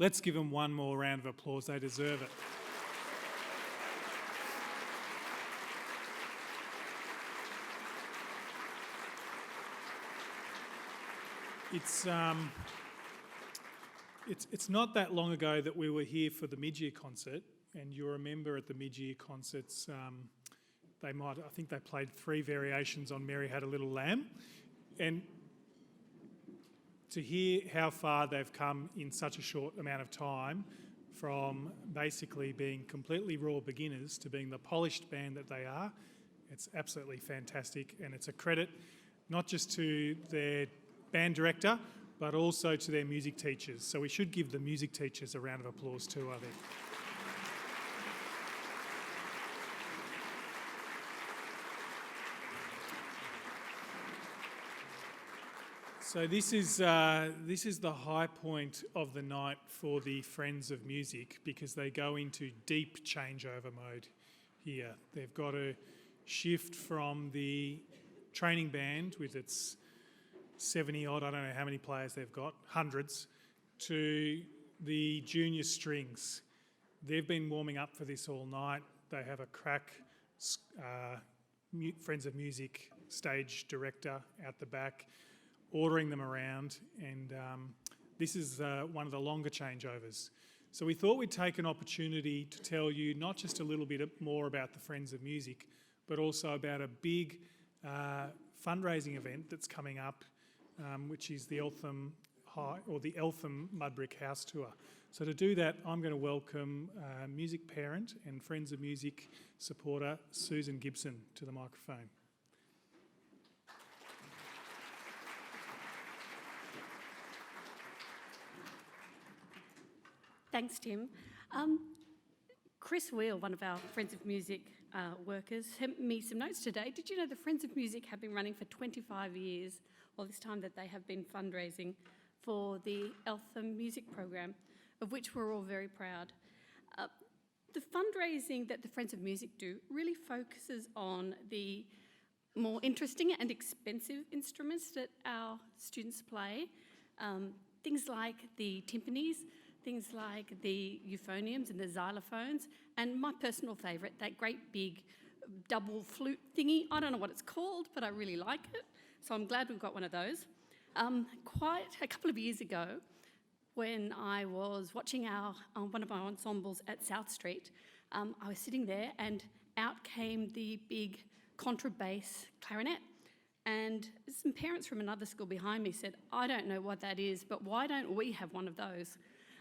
Let's give them one more round of applause. They deserve it. It's not that long ago that we were here for the mid-year concert, and you'll remember at the mid-year concerts, I think they played 3 variations on Mary Had a Little Lamb, and to hear how far they've come in such a short amount of time, from basically being completely raw beginners to being the polished band that they are, it's absolutely fantastic, and it's a credit not just to their band director, but also to their music teachers. So we should give the music teachers a round of applause too, I think. So this is the high point of the night for the Friends of Music, because they go into deep changeover mode here. They've got to shift from the training band with its 70 odd, I don't know how many players they've got, hundreds, to the junior strings. They've been warming up for this all night. They have a crack Friends of Music stage director out the back, ordering them around, and this is one of the longer changeovers. So we thought we'd take an opportunity to tell you not just a little bit more about the Friends of Music, but also about a big fundraising event that's coming up, which is the Eltham High, or the Eltham Mudbrick House Tour. So to do that, I'm going to welcome music parent and Friends of Music supporter Susan Gibson to the microphone. Thanks, Tim. Chris Wheel, one of our Friends of Music workers, sent me some notes today. Did you know the Friends of Music have been running for 25 years, all this time that they have been fundraising for the Eltham Music Program, of which we're all very proud. The fundraising that the Friends of Music do really focuses on the more interesting and expensive instruments that our students play, things like the timpanis, things like the euphoniums and the xylophones, and my personal favourite, that great big double flute thingy. I don't know what it's called, but I really like it, so I'm glad we've got one of those. Quite a couple of years ago, when I was watching one of our ensembles at South Street, I was sitting there and out came the big contrabass clarinet, and some parents from another school behind me said, "I don't know what that is, but why don't we have one of those?"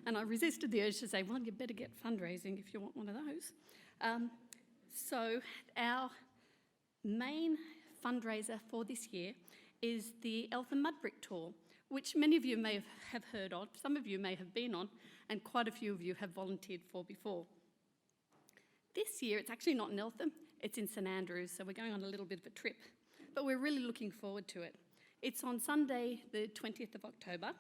And I resisted the urge to say, well, you better get fundraising if you want one of those. So our main fundraiser for this year is the Eltham Mudbrick Tour, which many of you may have heard of, some of you may have been on, and quite a few of you have volunteered for before. This year, it's actually not in Eltham, it's in St Andrews, so we're going on a little bit of a trip, but we're really looking forward to it. It's on Sunday, the 20th of October,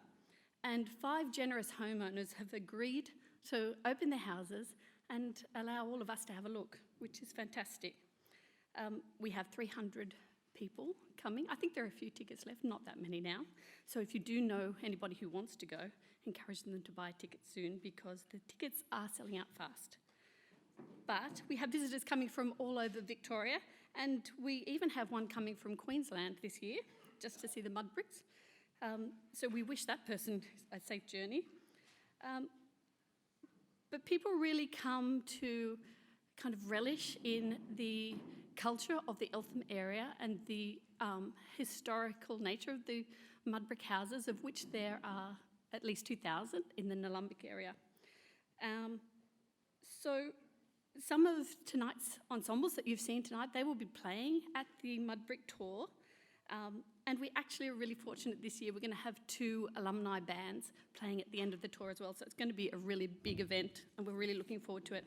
and 5 generous homeowners have agreed to open their houses and allow all of us to have a look, which is fantastic. We have 300 people coming. I think there are a few tickets left, not that many now. So if you do know anybody who wants to go, encourage them to buy tickets soon, because the tickets are selling out fast. But we have visitors coming from all over Victoria, and we even have one coming from Queensland this year, just to see the Mudbricks. So we wish that person a safe journey. But people really come to kind of relish in the culture of the Eltham area and the historical nature of the Mudbrick houses, of which there are at least 2,000 in the Nullumbik area. So some of tonight's ensembles that you've seen tonight, they will be playing at the Mudbrick Tour. And we actually are really fortunate this year. We're going to have 2 alumni bands playing at the end of the tour as well. So it's going to be a really big event, and we're really looking forward to it.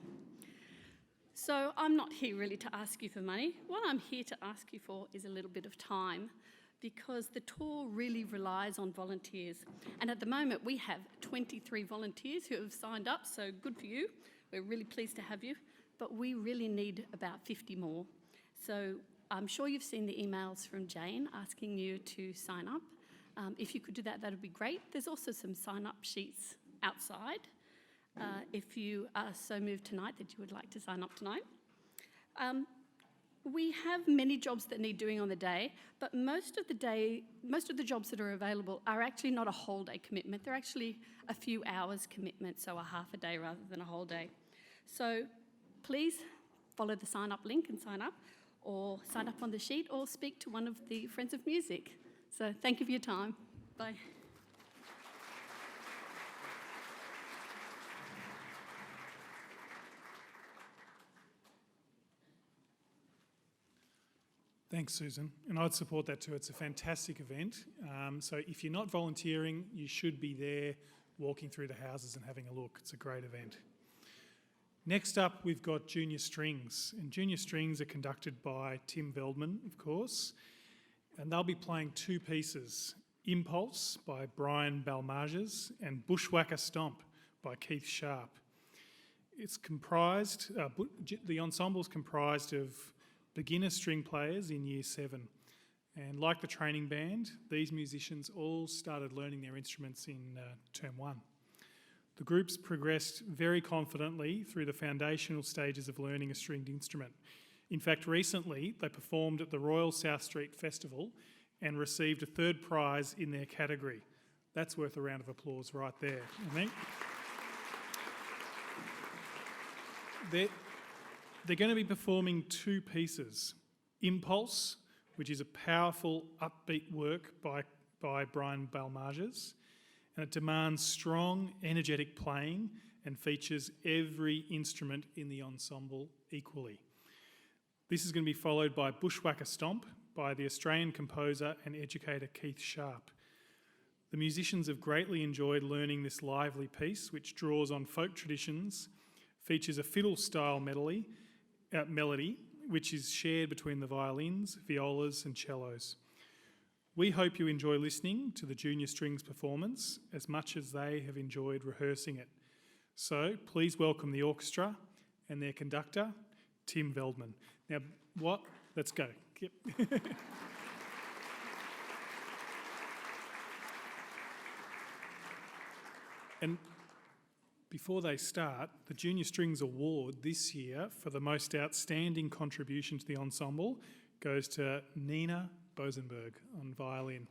So I'm not here really to ask you for money. What I'm here to ask you for is a little bit of time, because the tour really relies on volunteers. And at the moment, we have 23 volunteers who have signed up, so good for you. We're really pleased to have you. But we really need about 50 more. So I'm sure you've seen the emails from Jane asking you to sign up. If you could do that, that would be great. There's also some sign-up sheets outside. if you are so moved tonight that you would like to sign up tonight. We have many jobs that need doing on the day, but most of the jobs that are available are actually not a whole day commitment. They're actually a few hours commitment, so a half a day rather than a whole day. So please follow the sign up link and sign up, or sign up on the sheet, or speak to one of the Friends of Music. So thank you for your time. Bye. Thanks, Susan. And I'd support that too. It's a fantastic event. So if you're not volunteering, you should be there walking through the houses and having a look. It's a great event. Next up, we've got Junior Strings. And Junior Strings are conducted by Tim Veldman, of course. And they'll be playing two pieces, Impulse by Brian Balmages and Bushwhacker Stomp by Keith Sharp. It's comprised, the ensemble's comprised of beginner string players in Year 7. And like the training band, these musicians all started learning their instruments in Term 1. The groups progressed very confidently through the foundational stages of learning a stringed instrument. In fact, recently they performed at the Royal South Street Festival and received a third prize in their category. That's worth a round of applause right there, I think. They're going to be performing two pieces. Impulse, which is a powerful, upbeat work by Brian Balmages, and it demands strong, energetic playing and features every instrument in the ensemble equally. This is going to be followed by Bushwhacker Stomp by the Australian composer and educator Keith Sharp. The musicians have greatly enjoyed learning this lively piece, which draws on folk traditions, features a fiddle-style melody, which is shared between the violins, violas and cellos. We hope you enjoy listening to the Junior Strings performance as much as they have enjoyed rehearsing it. So please welcome the orchestra and their conductor, Tim Veldman. Now, let's go. Yep. And before they start, the Junior Strings Award this year for the most outstanding contribution to the ensemble goes to Nina Bosenberg on violin.